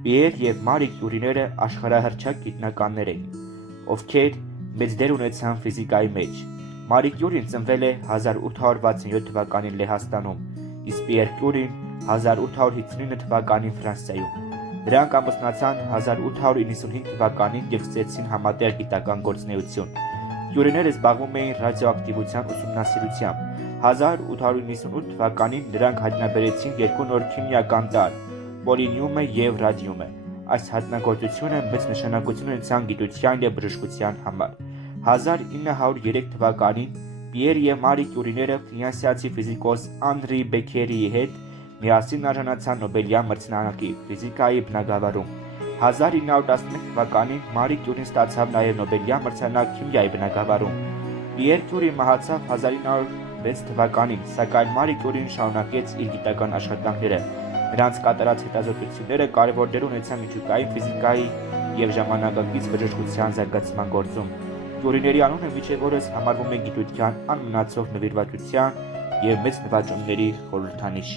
Պիեր և Մարի Կյուրիները աշխարհահռչակ գիտնականներ էին, ովքեր մեծ դեր ունեցան ֆիզիկայի մեջ։ Մարի Կյուրին ծնվել է 1867 թվականին Լեհաստանում, իսկ Պիեր Կյուրին 1859 թվականին Ֆրանսիայում։ Նրանք ամուսնացան 1895 թվականին և սկսեցին համատեղ գիտական գործունեություն։ Կյուրիները զբաղվում էին ռադիոակտիվության ուսումնասիրությամբ։ 1898 թվականին նրանք հայտնաբերեցին երկու նոր քիմիական տարր՝ պոլինիումը և ռադիումը։ Այս հայտնագործությունը մեծ նշանակություն ունեցավ գիտության և բժշկության համար։ 1903 թվականին Պիեր և Մարի Կյուրիները ֆրանսիացի ֆիզիկոս Անրի Բեքերիի հետ միասին արժանացան Նոբելյան մրցանակի ֆիզիկայի բնագավառում։ 1911 թվականին Մարի Կյուրին ստացավ նաև Նոբելյան մրցանակ քիմիայի բնագավառում։ Պիեր Կյուրին մահացավ 1906 թվականին, սակայն Մարի Կյուրին շարունակեց իր գիտական աշխատանքները։ Նրանց կատարած հետազոտությունները կարևոր դեր ունեցան միջուկային ֆիզիկայի և ժամանակակից բժշկության զարգացման գործում։ Կյուրիների անունը մինչ օրս համարվում է գիտության անմնացող նվիրվածության և մեծ նվաճումների խորհրդանիշ։